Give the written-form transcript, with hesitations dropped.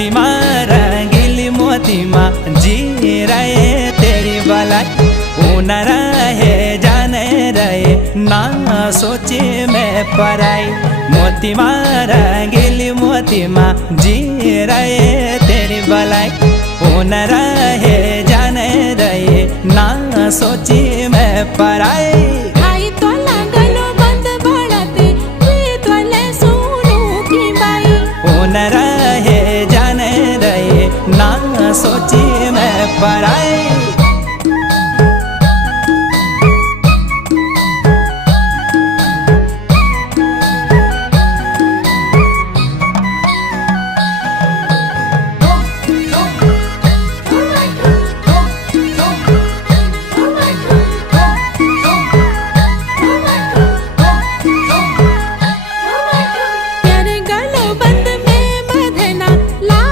मोतीमा रंगीली मोतीमा जी रहे तेरी भलाई। न रहे जाने रहे ना सोचे मैं पराई। मोतीमा रंगीली मोतीमा जी रहे तेरी भलाई। न रहे जाने रहे ना सोचे मैं पराई।